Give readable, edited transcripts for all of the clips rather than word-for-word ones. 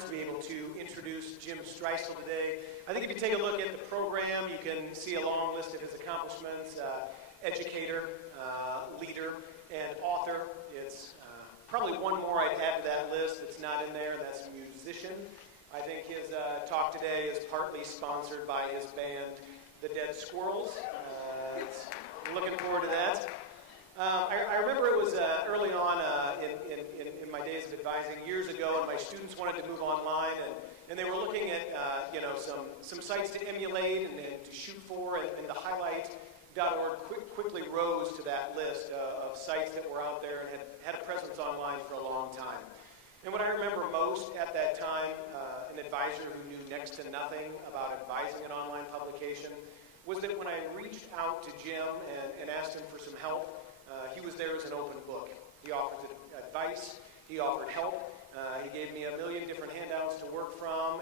honored to be able to introduce Jim Streisel today. I think if you take a look at the program, you can see a long list of his accomplishments. Educator, leader, and author. It's probably one more I'd add to that list that's not in there, and that's musician. I think his talk today is partly sponsored by his band, The Dead Squirrels. Looking forward to that. I remember it was early on in my days of advising years ago, and my students wanted to move online, and they were looking at some sites to emulate and to shoot for, and the highlight.org quickly rose to that list of sites that were out there and had a presence online for a long time. And what I remember most at that time, an advisor who knew next to nothing about advising an online publication, was that when I reached out to Jim and asked him for some help, he was there as an open book. He offered advice, he offered help, he gave me a million different handouts to work from,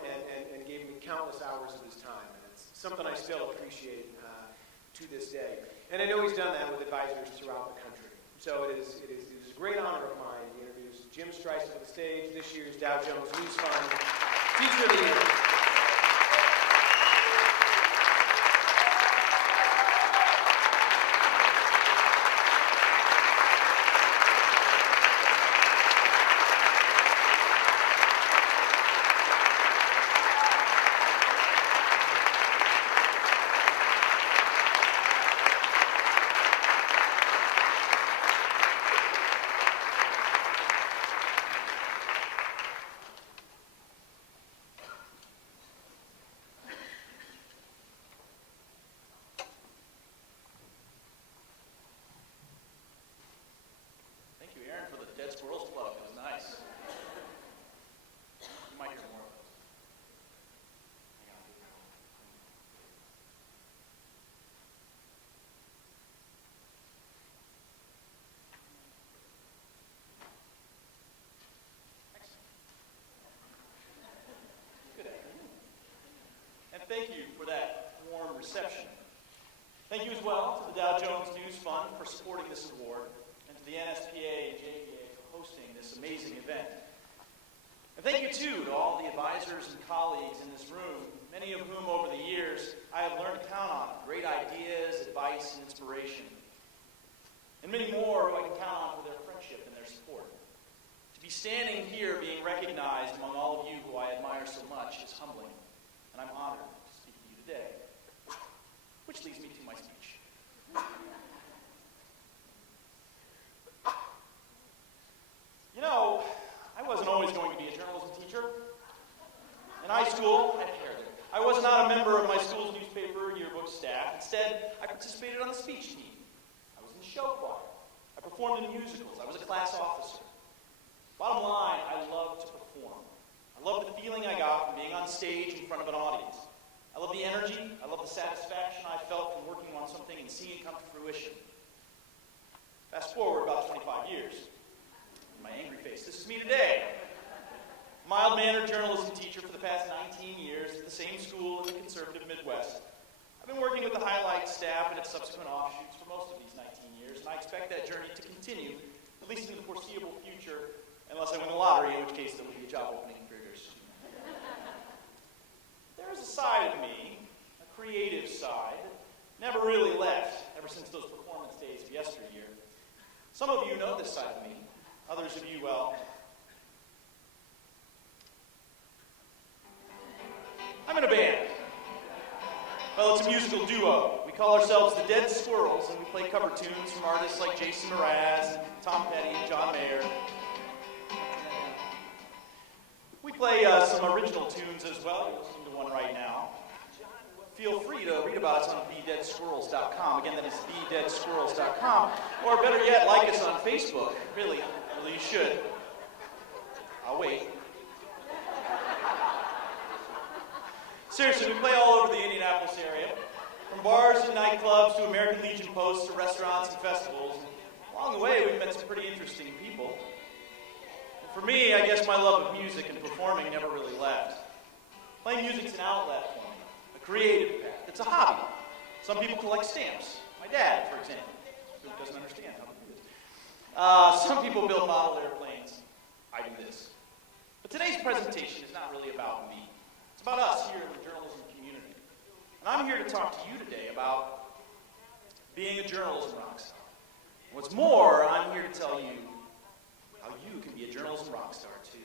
and gave me countless hours of his time. And it's something I still appreciate to this day. And I know he's done that with advisors throughout the country. So it is a great honor of mine to introduce Jim Streisel to the stage, this year's Dow Jones News Fund Teacher of the Year. Squirrels Club. It was nice. You might hear more of those. Excellent. Good afternoon. And thank you for that warm reception. Thank you as well to the Dow Jones News Fund for supporting this award, and to the NSPA and JPA hosting this amazing event. And thank you, too, to all the advisors and colleagues in this room, many of whom over the years I have learned to count on for great ideas, advice, and inspiration. And many more who I can count on for their friendship and their support. To be standing here being recognized among all of you who I admire so much is humbling, and I'm honored to speak to you today. Which leads me to my speech. You know, I wasn't always going to be a journalism teacher. In high school, I was not a member of my school's newspaper yearbook staff. Instead, I participated on the speech team. I was in show choir. I performed in musicals. I was a class officer. Bottom line, I love to perform. I love the feeling I got from being on stage in front of an audience. I love the energy. I love the satisfaction I felt from working on something and seeing it come to fruition. Fast forward about 25 years. My angry face. This is me today. Mild-mannered journalism teacher for the past 19 years at the same school in the conservative Midwest. I've been working with the Highlight staff and its subsequent offshoots for most of these 19 years, and I expect that journey to continue, at least in the foreseeable future, unless I win the lottery, in which case there will be a job opening very soon. There is a side of me, a creative side, that never really left ever since those performance days of yesteryear. Some of you know this side of me. Others of you, well, I'm in a band. Well, it's a musical duo. We call ourselves the Dead Squirrels, and we play cover tunes from artists like Jason Mraz, and Tom Petty, and John Mayer. We play some original tunes as well. You're listening to one right now. Feel free to read about us on thedeadsquirrels.com. Again, that is thedeadsquirrels.com. Or better yet, like us on Facebook. Really, you should. I'll wait. Seriously, we play all over the Indianapolis area. From bars and nightclubs to American Legion posts to restaurants and festivals. And along the way, we've met some pretty interesting people. And for me, I guess my love of music and performing never really left. Playing music's an outlet for me. A creative path. It's a hobby. Some people collect stamps. My dad, for example, who doesn't understand how to do this. Some people build model airplanes. I do this. But today's presentation is not really about me. It's about us here in the journalism community. And I'm here to talk to you today about being a journalism rock star. What's more, I'm here to tell you how you can be a journalism rock star too.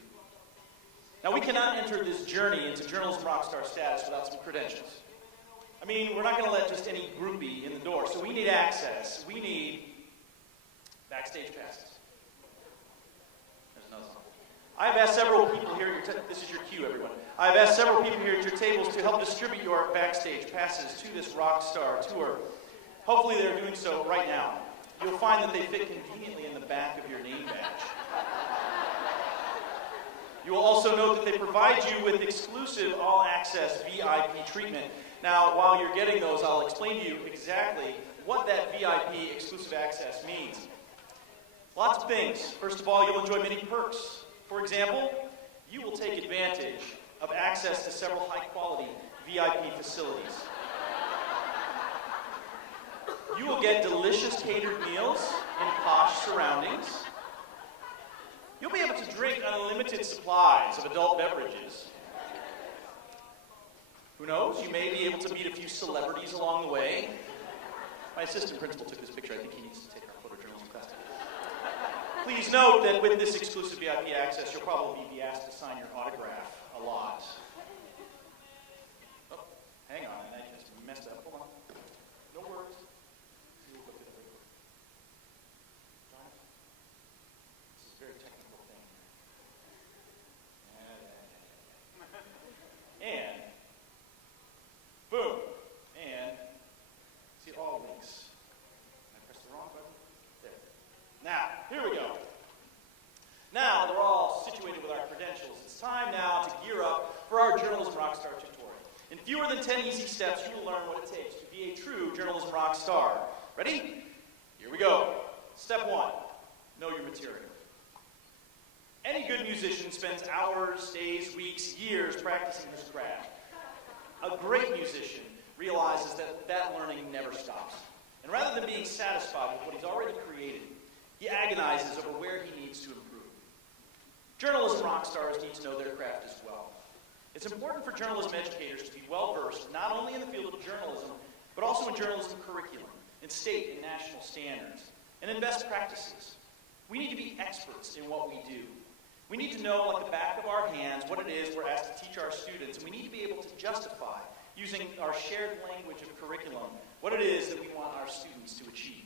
Now, we cannot enter this journey into journalism rock star status without some credentials. I mean, we're not going to let just any groupie in the door, so we need access. We need backstage passes. There's another one. I've asked several people here at your this is your cue, everyone. I've asked several people here at your tables to help distribute your backstage passes to this rock star tour. Hopefully they're doing so right now. You'll find that they fit conveniently in the back of your name badge. You will also note that they provide you with exclusive all-access VIP treatment. Now, while you're getting those, I'll explain to you exactly what that VIP exclusive access means. Lots of things. First of all, you'll enjoy many perks. For example, you will take advantage of access to several high-quality VIP facilities. You will get delicious catered meals in posh surroundings. You'll be able to drink unlimited supplies of adult beverages. Who knows? You may be able to meet a few celebrities along the way. My assistant principal took this picture. I think he needs to take our photojournalism class. Please note that with this exclusive VIP access, you'll probably be asked to sign your autograph a lot. Oh, hang on. I just messed up. Hold on. No worries. This is a very technical thing. And boom. And see all links. I pressed the wrong button? There. Now, here we go. Now they're all situated with our credentials. It's time now to gear up for our Journalism Rockstar tutorial. In fewer than 10 easy steps, you will learn what it takes to be a true journalism rock star. Ready? Here we go. Step 1, know your material. Any good musician spends hours, days, weeks, years practicing his craft. A great musician realizes that learning never stops. And rather than being satisfied with what he's already created, he agonizes over where he needs to improve. Journalism rock stars need to know their craft as well. It's important for journalism educators to be well-versed not only in the field of journalism, but also in journalism curriculum, in state and national standards, and in best practices. We need to be experts in what we do. We need to know, like the back of our hands, what it is we're asked to teach our students, and we need to be able to justify, using our shared language of curriculum, what it is that we want our students to achieve.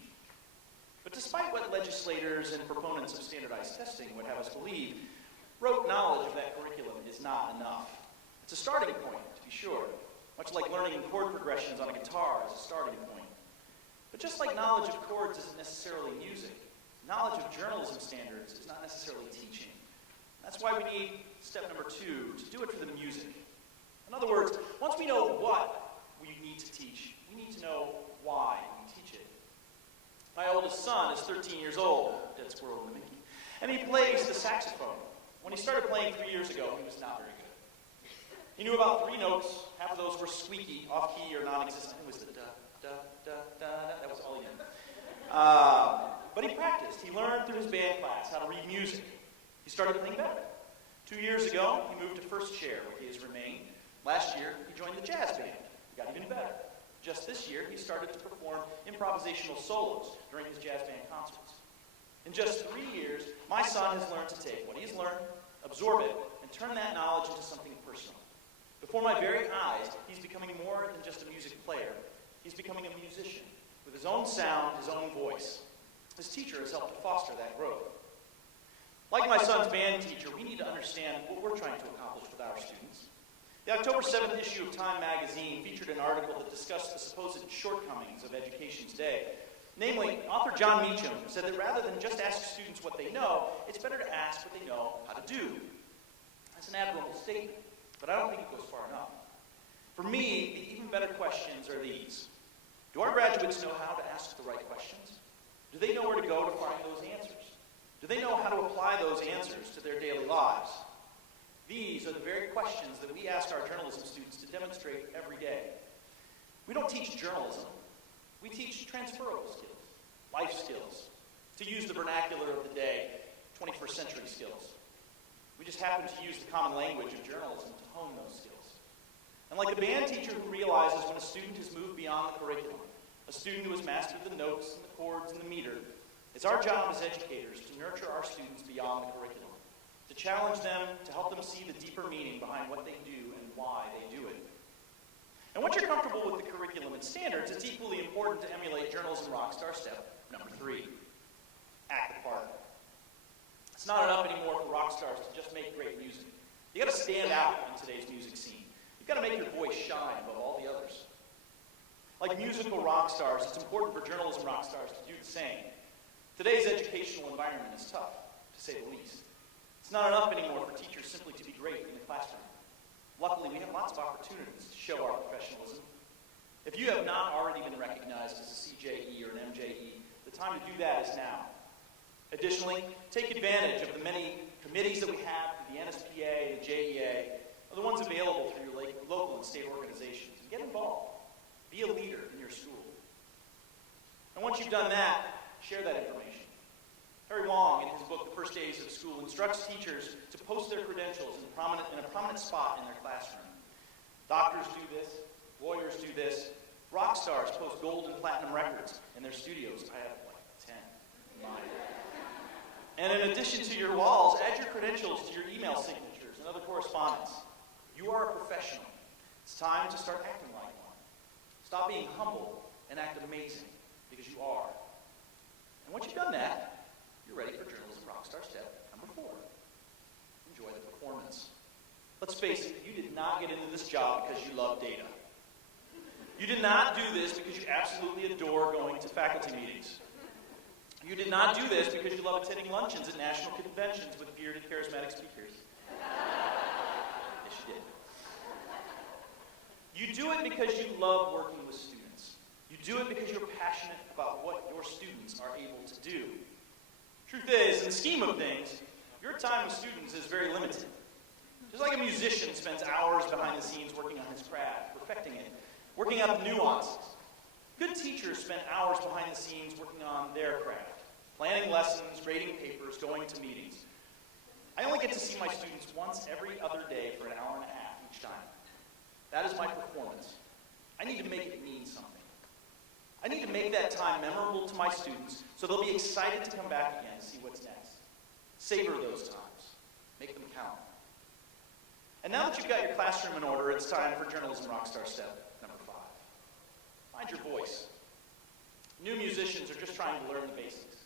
But despite what legislators and proponents of standardized testing would have us believe, rote knowledge of that curriculum is not enough. It's a starting point, to be sure, much like learning chord progressions on a guitar is a starting point. But just like knowledge of chords isn't necessarily music, knowledge of journalism standards is not necessarily teaching. That's why we need step number 2, to do it for the music. In other words, once we know what we need to teach, we need to know why we teach it. My oldest son is 13 years old, dead squirrel in the Mickey, and he plays the saxophone. When he started playing 3 years ago, he was not very good. He knew about 3 notes. Half of those were squeaky, off-key, or non-existent. It was the da, da, da, da. That was all he knew. But he practiced. He learned through his band class how to read music. He started playing better. 2 years ago, he moved to first chair, where he has remained. Last year, he joined the jazz band. He got even better. Just this year, he started to perform improvisational solos during his jazz band concerts. In just 3 years, my son has learned to take what he's learned, absorb it, and turn that knowledge into something personal. Before my very eyes, he's becoming more than just a music player. He's becoming a musician with his own sound, his own voice. His teacher has helped to foster that growth. Like my son's band teacher, we need to understand what we're trying to accomplish with our students. The October 7th issue of Time magazine featured an article that discussed the supposed shortcomings of education today. Namely, author John Meacham said that rather than just ask students what they know, it's better to ask what they know how to do. That's an admirable statement, but I don't think it goes far enough. For me, the even better questions are these. Do our graduates know how to ask the right questions? Do they know where to go to find those answers? Do they know how to apply those answers to their daily lives? These are the very questions that we ask our journalism students to demonstrate every day. We don't teach journalism. We teach transferable skills, life skills, to use the vernacular of the day, 21st century skills. We just happen to use the common language of journalism to hone those skills. And like the band teacher who realizes when a student has moved beyond the curriculum, a student who has mastered the notes and the chords and the meter, it's our job as educators to nurture our students beyond the curriculum, to challenge them, to help them see the deeper meaning behind what they do and why they do it. And once you're comfortable with the curriculum and standards, it's equally important to emulate Journalism Rockstar step number 3, act the part. It's not enough anymore for rock stars to just make great music. You got to stand out in today's music scene. You've got to make your voice shine above all the others. Like musical rock stars, it's important for journalism rock stars to do the same. Today's educational environment is tough, to say the least. It's not enough anymore for teachers simply to be great in the classroom. Luckily, we have lots of opportunities to show our professionalism. If you have not already been recognized as a CJE or an MJE, the time to do that is now. Additionally, take advantage of the many committees that we have, the NSPA and the JEA, are the ones available through your local and state organizations. And get involved. Be a leader in your school. And once you've done that, share that information. Harry Wong, in his book, The First Days of School, instructs teachers to post their credentials in a prominent spot in their classroom. Doctors do this. Lawyers do this. Rock stars post gold and platinum records in their studios. I have like 10 in mine. And in addition to your walls, add your credentials to your email signatures and other correspondence. You are a professional. It's time to start acting like one. Stop being humble and act amazing, because you are. And once you've done that, you're ready for Journalism Rockstar step number 4. Enjoy the performance. Let's face it, you did not get into this job because you love data. You did not do this because you absolutely adore going to faculty meetings. You did not do this because you love attending luncheons at national conventions with bearded, charismatic speakers. Yes, you did. You do it because you love working with students. You do it because you're passionate about what your students are able to do. Truth is, in the scheme of things, your time with students is very limited. Just like a musician spends hours behind the scenes working on his craft, perfecting it, working out the nuances. Good teachers spend hours behind the scenes working on their craft, planning lessons, grading papers, going to meetings. I only get to see my students once every other day for an hour and a half each time. That is my performance. I need to make it mean something. I need to make that time memorable to my students so they'll be excited to come back again to see what's next. Savor those times. Make them count. And now that you've got your classroom in order, it's time for Journalism Rockstar step number 5. Find your voice. New musicians are just trying to learn the basics.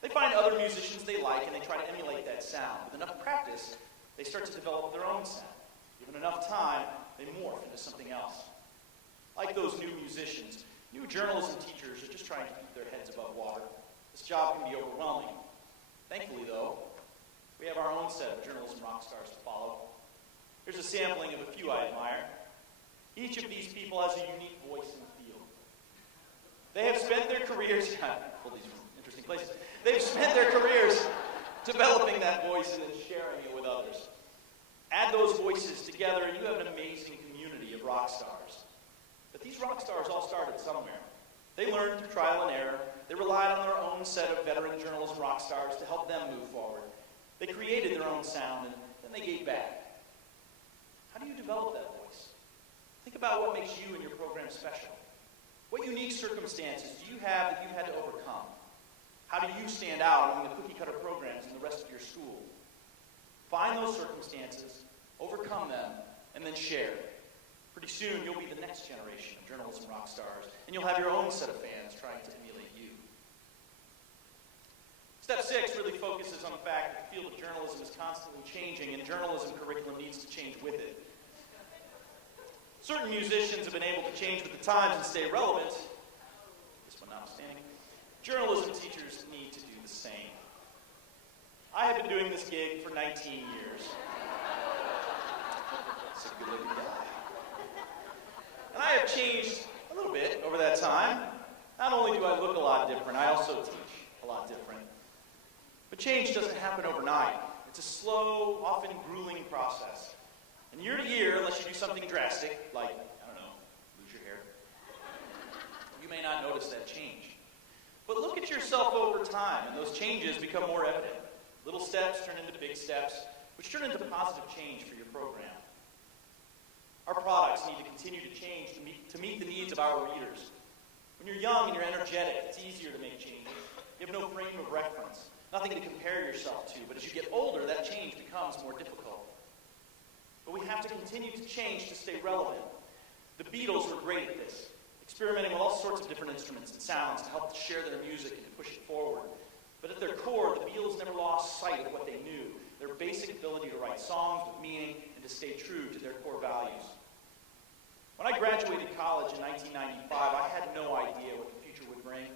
They find other musicians they like and they try to emulate that sound. With enough practice, they start to develop their own sound. Given enough time, they morph into something else. Like those new musicians, new journalism teachers are just trying to keep their heads above water. This job can be overwhelming. Thankfully, though, we have our own set of journalism rock stars to follow. Here's a sampling of a few I admire. Each of these people has a unique voice and feel. They have spent their careers, well, these are interesting places. They've spent their careers developing that voice and then sharing it with others. Add those voices together and you have an amazing community of rock stars. But these rock stars all started somewhere. They learned through trial and error. They relied on their own set of veteran journalism rock stars to help them move forward. They created their own sound and then they gave back. How do you develop that voice? Think about what makes you and your program special. What unique circumstances do you have that you've had to overcome? How do you stand out among the cookie-cutter programs in the rest of your school? Find those circumstances, overcome them, and then share. Pretty soon, you'll be the next generation of journalism rock stars, and you'll have your own set of fans trying to emulate you. Step 6 really focuses on the fact that the field of journalism is constantly changing, and journalism curriculum needs to change with it. Certain musicians have been able to change with the times and stay relevant. This one notwithstanding. Journalism teachers need to do the same. I have been doing this gig for 19 years. That's a good looking guy. And I have changed a little bit over that time. Not only do I look a lot different, I also teach a lot different. But change doesn't happen overnight. It's a slow, often grueling process. And year to year, unless you do something drastic, like, I don't know, lose your hair, you may not notice that change. But look at yourself over time, and those changes become more evident. Little steps turn into big steps, which turn into positive change for your program. Our products need to continue to change to meet the needs of our readers. When you're young and you're energetic, it's easier to make changes. You have no frame of reference, nothing to compare yourself to. But as you get older, that change becomes more difficult. But we have to continue to change to stay relevant. The Beatles were great at this, experimenting with all sorts of different instruments and sounds to help share their music and to push it forward. But at their core, the Beatles never lost sight of what they knew, their basic ability to write songs with meaning and to stay true to their core values. When I graduated college in 1995, I had no idea what the future would bring.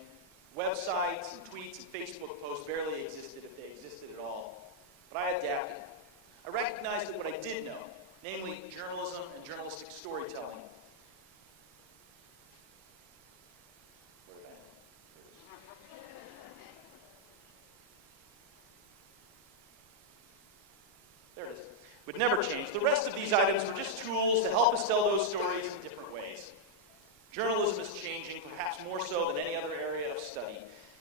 Websites and tweets and Facebook posts barely existed if they existed at all. But I adapted. I recognized that what I did know, namely journalism and journalistic storytelling. There it is. Would never change. The rest of these items were just tools to help us tell those stories in different ways. Journalism is changing, perhaps more so than any other area of study.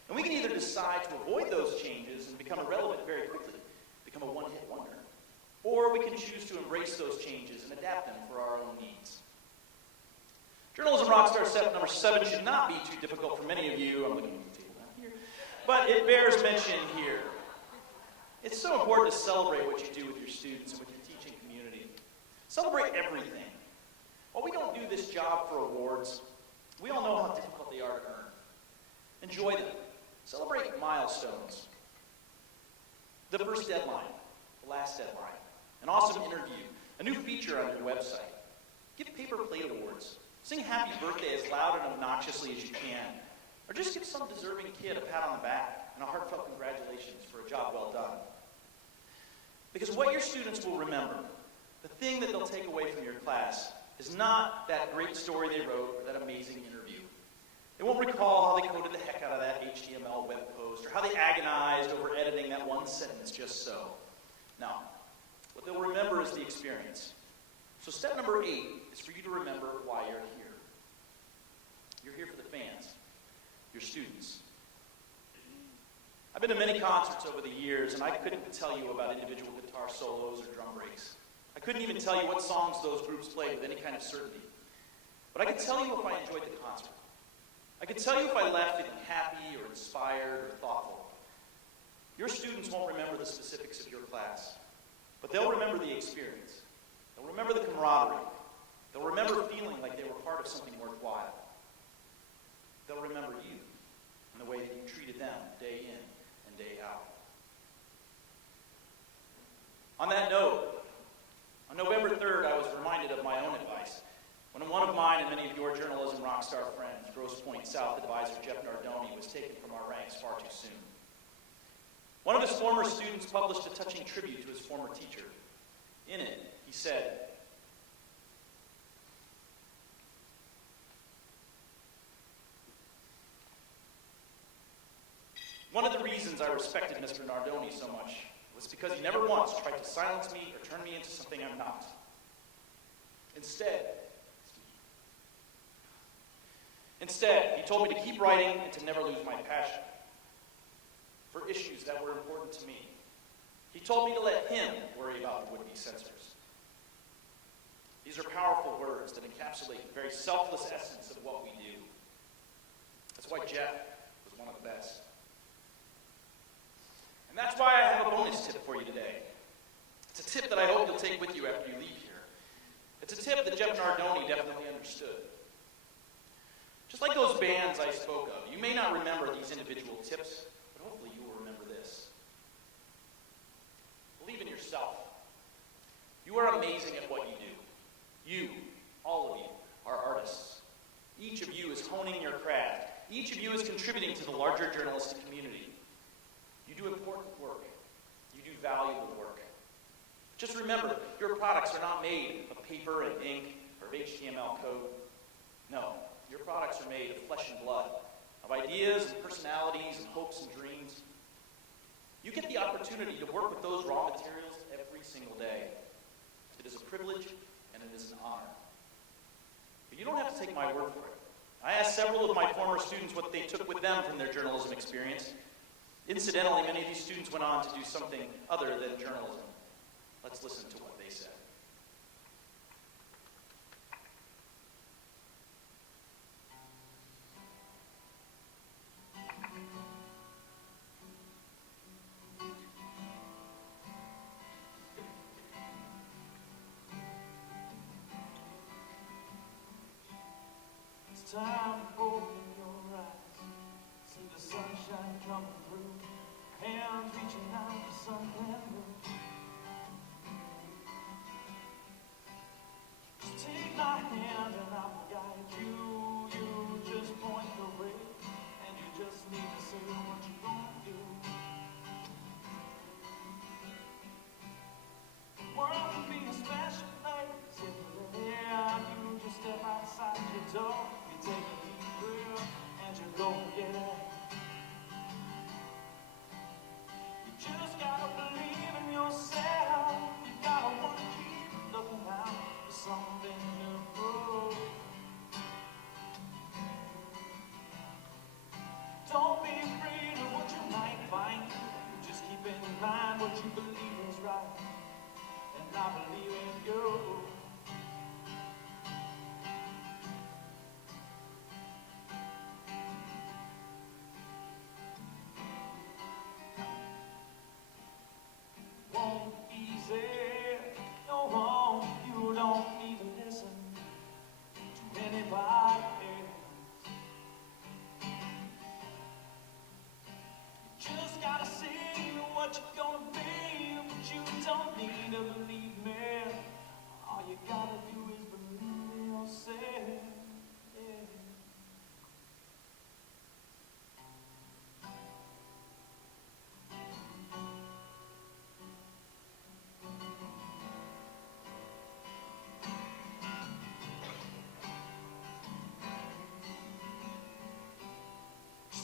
And we can either decide to avoid those changes and become irrelevant very quickly, become a one-hit wonder, or we can choose to embrace those changes and adapt them for our own needs. Journalism Rockstar step number 7 should not be too difficult for many of you. I'm looking at the table down here. But it bears mention here. It's so important to celebrate what you do with your students and with your teaching community. Celebrate everything. While we don't do this job for awards, we all know how difficult they are to earn. Enjoy them. Celebrate milestones. The first deadline, the last deadline, an awesome interview, a new feature on your website. Give paper plate awards. Sing happy birthday as loud and obnoxiously as you can. Or just give some deserving kid a pat on the back and a heartfelt congratulations for a job well done. Because what your students will remember, the thing that they'll take away from your class, is not that great story they wrote or that amazing interview. They won't recall how they coded the heck out of that HTML web post or how they agonized over editing that one sentence just so. No. What they'll remember is the experience. So step number 8 is for you to remember why you're here. You're here for the fans, your students. I've been to many concerts over the years, and I couldn't tell you about individual guitar solos or drum breaks. I couldn't even tell you what songs those groups played with any kind of certainty. But I could tell you if I enjoyed the concert. I could tell you if I left feeling happy or inspired or thoughtful. Your students won't remember the specifics of your class, but they'll remember the experience. They'll remember the camaraderie. They'll remember feeling like they were part of something worthwhile. They'll remember you and the way that you treated them day in and day out. On that note, on November 3rd, I was reminded of my own advice when one of mine and many of your journalism rockstar friends, Grosse Pointe South advisor Jeff Nardoni, was taken from our ranks far too soon. One of his former students published a touching tribute to his former teacher. In it, he said, "One of the reasons I respected Mr. Nardoni so much was because he never once tried to silence me or turn me into something I'm not. Instead, he told me to keep writing and to never lose my passion for issues that were important to me. He told me to let him worry about the would-be censors." These are powerful words that encapsulate the very selfless essence of what we do. That's why Jeff was one of the best. And that's why I have a bonus tip for you today. It's a tip that I hope you'll take with you after you leave here. It's a tip that Jeff Nardoni definitely understood. Just like those bands I spoke of, you may not remember these individual tips, but hopefully you will remember this. Believe in yourself. You are amazing at what you do. You, all of you, are artists. Each of you is honing your craft. Each of you is contributing to the larger journalistic community. You do important work. You do valuable work. Just remember, your products are not made of paper and ink or of HTML code. No, your products are made of flesh and blood, of ideas and personalities and hopes and dreams. You get the opportunity to work with those raw materials every single day. It is a privilege and it is an honor. But you don't have to take my word for it. I asked several of my former students what they took with them from their journalism experience. Incidentally, many of these students went on to do something other than journalism. Let's listen to what they said. It's time to open your eyes, see the sunshine coming through, hands reaching out for something new. Just take my hand and I will guide you. You just point the way, and you just need to say what you're gonna do. The world can be a special place if you're there. You just step outside your door. Take a deep breath and you go get it. You just gotta believe in yourself. You gotta want to keep looking out for something new. Don't be afraid of what you might find. Just keep in mind what you believe is right. And I believe in you.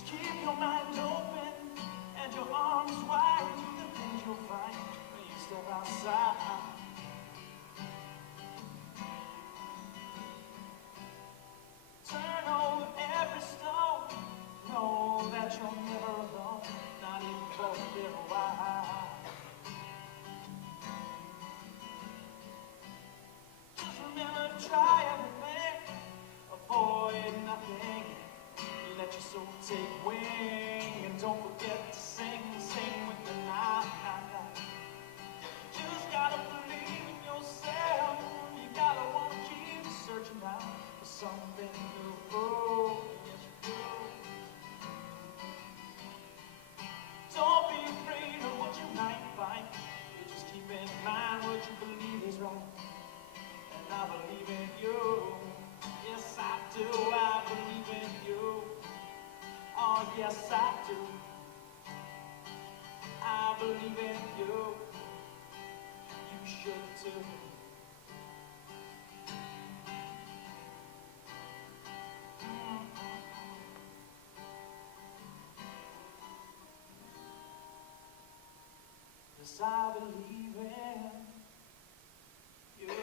Keep your mind open and your arms wide to the things you'll find when you step outside. Turn over every stone. Know that you're never alone, not even for a little while. Just remember to try everything, avoid nothing. Let your soul take wing, and don't forget to sing with the night. You just gotta believe in yourself. You gotta want to keep searching out for something new. Oh, yes you do. Don't be afraid of what you might find. You just keep in mind what you believe is right. And I believe in you. Yes, I do. I believe in you. Oh, yes, I do. I believe in you. You should too. Yes, I believe in you.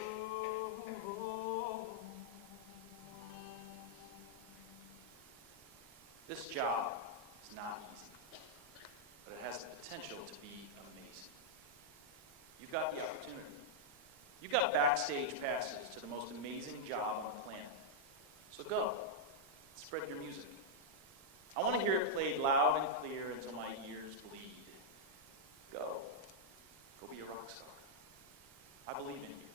This job is not easy, but it has the potential to be amazing. You've got the opportunity. You've got backstage passes to the most amazing job on the planet. So go, spread your music. I want to hear it played loud and clear until my ears bleed. Go be a rock star. I believe in you.